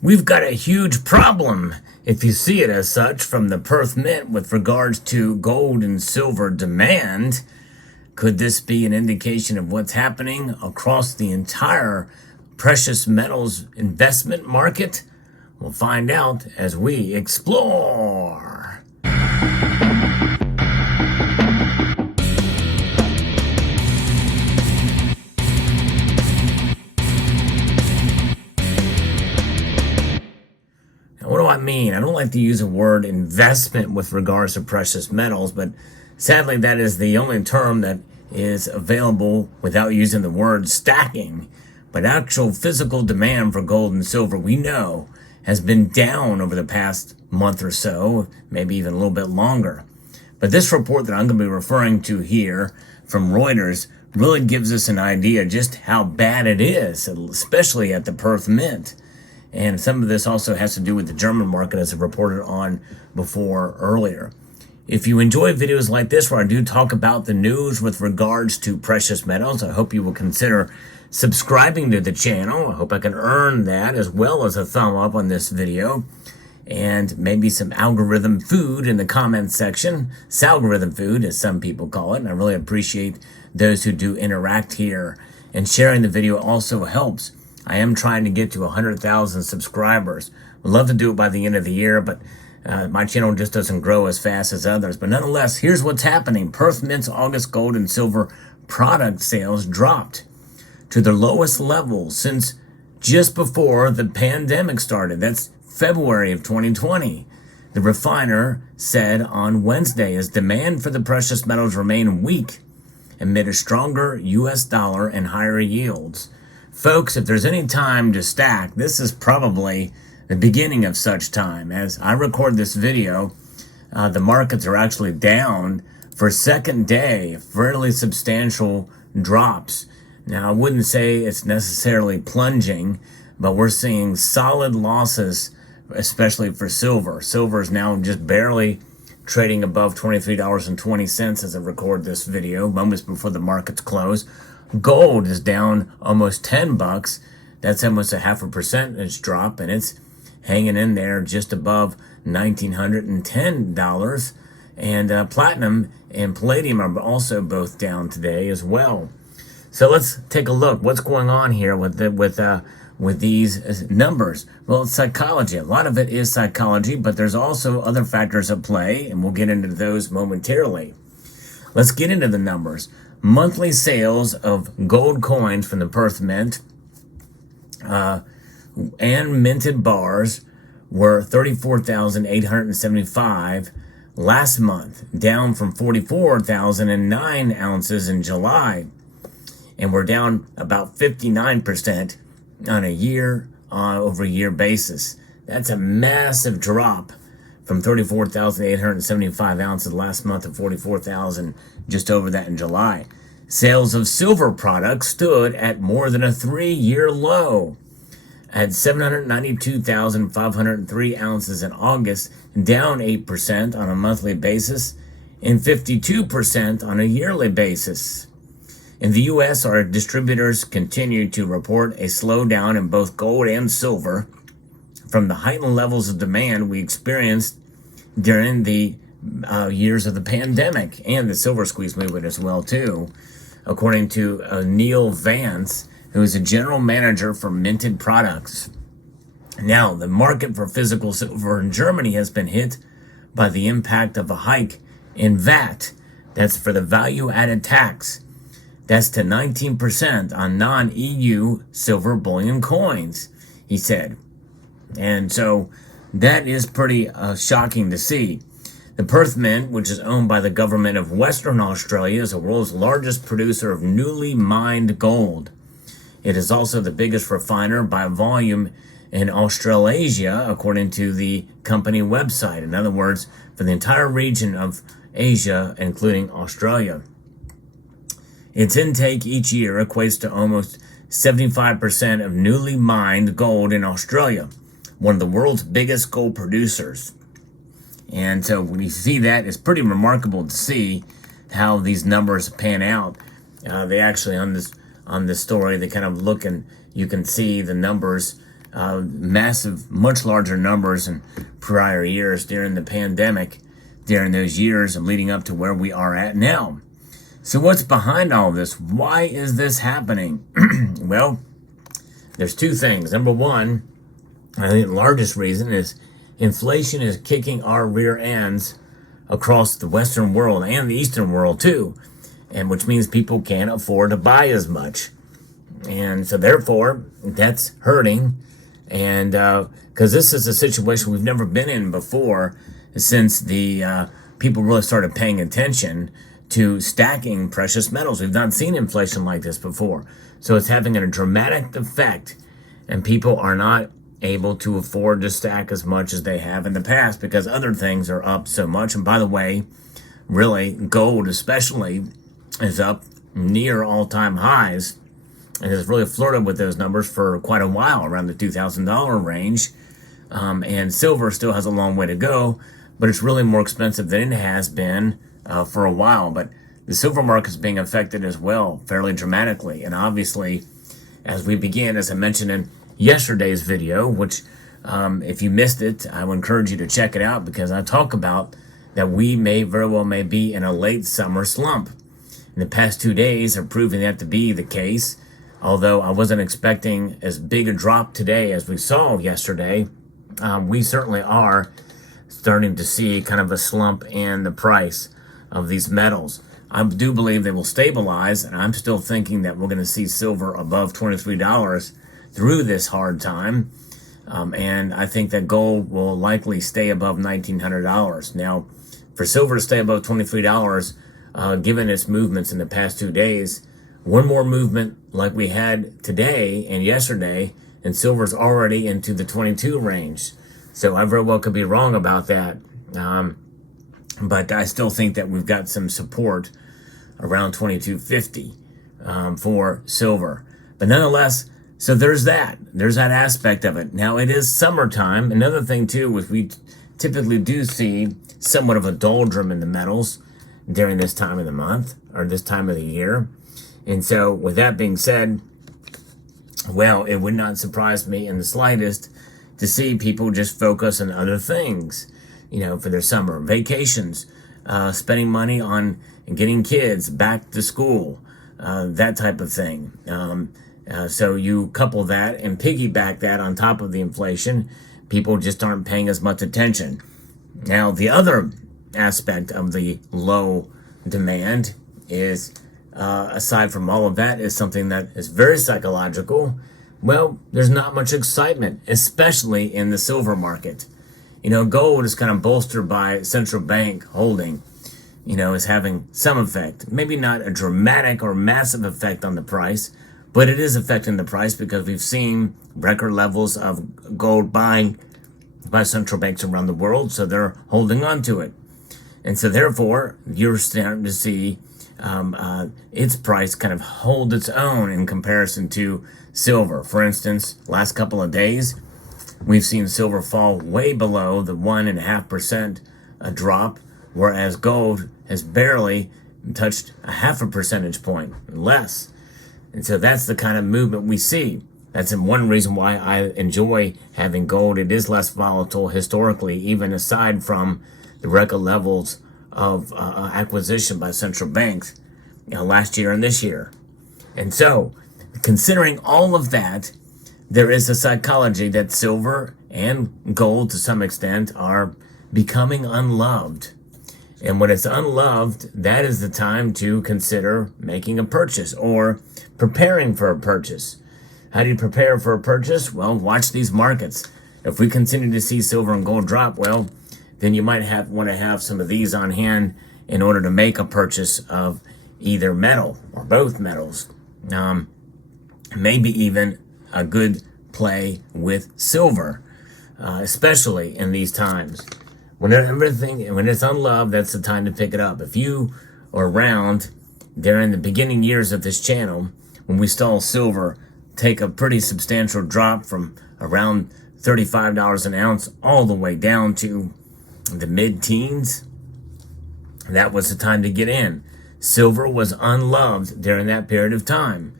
We've got a huge problem, if you see it as such, from the Perth Mint with regards to gold and silver demand. Could this be an indication of what's happening across the entire precious metals investment market? We'll find out as we explore. What do I mean? I don't like to use the word investment with regards to precious metals, but sadly that is the only term that is available without using the word stacking. But actual physical demand for gold and silver, we know, has been down over the past month or so, maybe even a little bit longer. But this report that I'm going to be referring to here from Reuters really gives us an idea just how bad it is, especially at the Perth Mint. And some of this also has to do with the German market, as I reported on before earlier. If you enjoy videos like this where I do talk about the news with regards to precious metals, I hope you will consider subscribing to the channel. I hope I can earn that, as well as a thumb up on this video and maybe some algorithm food in the comments section. Salgorithm food, as some people call it. And I really appreciate those who do interact here. And sharing the video also helps. I am trying to get to 100,000 subscribers. Would love to do it by the end of the year, but my channel just doesn't grow as fast as others. But nonetheless, here's what's happening. Perth Mint's August gold and silver product sales dropped to their lowest level since just before the pandemic started. That's February of 2020. The refiner said on Wednesday as demand for the precious metals remain weak amid a stronger U.S. dollar and higher yields. Folks, if there's any time to stack, this is probably the beginning of such time. As I record this video, the markets are actually down for a second day, fairly substantial drops. Now, I wouldn't say it's necessarily plunging, but we're seeing solid losses, especially for silver. Silver is now just barely trading above $23.20 as I record this video, moments before the markets close. Gold is down almost $10. That's almost a 0.5% drop, and it's hanging in there just above $1,910. And platinum and palladium are also both down today as well. So let's take a look. What's going on here with these numbers? Well, it's psychology. A lot of it is psychology, but there's also other factors at play, and we'll get into those momentarily. Let's get into the numbers. Monthly sales of gold coins from the Perth Mint and minted bars were 34,875 last month, down from 44,009 ounces in July. And we're down about 59% on a year-over-year basis. That's a massive drop from 34,875 ounces last month to 44,000 just over that in July. Sales of silver products stood at more than a 3-year low at 792,503 ounces in August, down 8% on a monthly basis and 52% on a yearly basis. In the U.S., our distributors continue to report a slowdown in both gold and silver from the heightened levels of demand we experienced during the years of the pandemic and the silver squeeze movement as well, too, according to Neil Vance, who is a general manager for minted products. Now, the market for physical silver in Germany has been hit by the impact of a hike in VAT. That's for the value-added tax. That's to 19% on non-EU silver bullion coins, he said. And so that is pretty shocking to see. The Perth Mint, which is owned by the government of Western Australia, is the world's largest producer of newly mined gold. It is also the biggest refiner by volume in Australasia, according to the company website. In other words, for the entire region of Asia, including Australia. Its intake each year equates to almost 75% of newly mined gold in Australia, one of the world's biggest gold producers. And so when you see that, it's pretty remarkable to see how these numbers pan out. They actually, on this story, they kind of look and you can see the numbers massive, much larger numbers in prior years during the pandemic, during those years and leading up to where we are at now. So what's behind all this? Why is this happening? Well, there's two things. Number one, I think the largest reason is inflation is kicking our rear ends across the Western world and the Eastern world too, and which means people can't afford to buy as much. And so therefore, that's hurting. And because this is a situation we've never been in before since the people really started paying attention to stacking precious metals. We've not seen inflation like this before. So it's having a dramatic effect, and people are not able to afford to stack as much as they have in the past because other things are up so much. And by the way, really, gold especially is up near all-time highs and has really flirted with those numbers for quite a while, around the $2,000 range. And silver still has a long way to go, but it's really more expensive than it has been for a while. But the silver market is being affected as well, fairly dramatically. And obviously, as we begin, as I mentioned in yesterday's video, which if you missed it, I would encourage you to check it out, because I talk about that we may very well be in a late summer slump. And the past 2 days are proving that to be the case. Although I wasn't expecting as big a drop today as we saw yesterday, we certainly are starting to see kind of a slump in the price of these metals. I do believe they will stabilize, and I'm still thinking that we're going to see silver above $23 through this hard time. And I think that gold will likely stay above $1,900. Now, for silver to stay above $23, given its movements in the past 2 days, one more movement like we had today and yesterday, and silver's already into the 22 range. So I very well could be wrong about that. But I still think that we've got some support around 22.50 for silver. But nonetheless, so there's that aspect of it. Now it is summertime. Another thing too is we typically do see somewhat of a doldrum in the metals during this time of the month or this time of the year. And so with that being said, well, it would not surprise me in the slightest to see people just focus on other things, for their summer vacations, spending money on getting kids back to school, that type of thing. So you couple that and piggyback that on top of the inflation, people just aren't paying as much attention. Now, the other aspect of the low demand is, aside from all of that, is something that is very psychological. Well, there's not much excitement, especially in the silver market. Gold is kind of bolstered by central bank holding, is having some effect. Maybe not a dramatic or massive effect on the price, but it is affecting the price because we've seen record levels of gold buying by central banks around the world, so they're holding on to it. And so therefore, you're starting to see its price kind of hold its own in comparison to silver. For instance, last couple of days, we've seen silver fall way below the 1.5% drop, whereas gold has barely touched a 0.5 percentage point less. And so that's the kind of movement we see. That's one reason why I enjoy having gold. It is less volatile historically, even aside from the record levels of acquisition by central banks last year and this year. And so, considering all of that, there is a psychology that silver and gold to some extent are becoming unloved. And when it's unloved, that is the time to consider making a purchase or preparing for a purchase. How do you prepare for a purchase? Well, watch these markets. If we continue to see silver and gold drop, well, then you might want to have some of these on hand in order to make a purchase of either metal or both metals. Maybe even a good play with silver, especially in these times. When it's unloved, that's the time to pick it up. If you are around during the beginning years of this channel, when we saw silver take a pretty substantial drop from around $35 an ounce all the way down to the mid-teens, that was the time to get in. Silver was unloved during that period of time.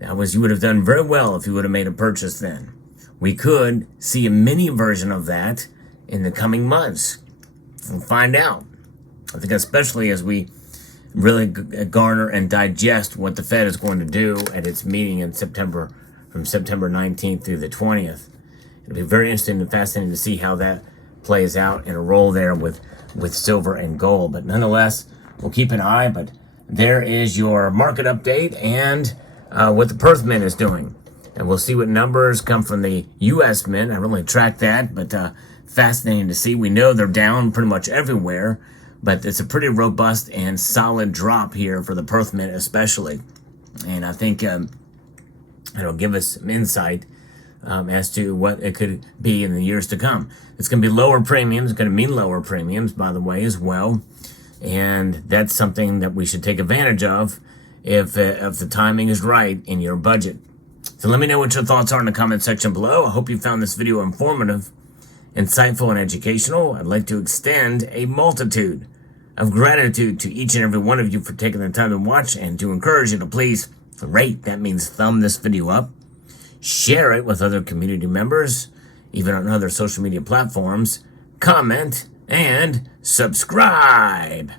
You would have done very well if you would have made a purchase then. we could see a mini version of that in the coming months. We'll find out. I think especially as we really garner and digest what the Fed is going to do at its meeting in September, from September 19th through the 20th. It'll be very interesting and fascinating to see how that plays out in a role there with silver and gold. But nonetheless, we'll keep an eye. But there is your market update and what the Perth Mint is doing. And we'll see what numbers come from the U.S. Mint. I really track that, but fascinating to see. We know they're down pretty much everywhere, but it's a pretty robust and solid drop here for the Perth Mint especially. And I think it'll give us some insight as to what it could be in the years to come. It's going to be lower premiums. It's going to mean lower premiums, by the way, as well. And that's something that we should take advantage of if the timing is right in your budget. So let me know what your thoughts are in the comment section below. I hope you found this video informative, insightful, and educational. I'd like to extend a multitude of gratitude to each and every one of you for taking the time to watch, and to encourage you to please rate, that means thumb this video up, share it with other community members, even on other social media platforms, comment, and subscribe.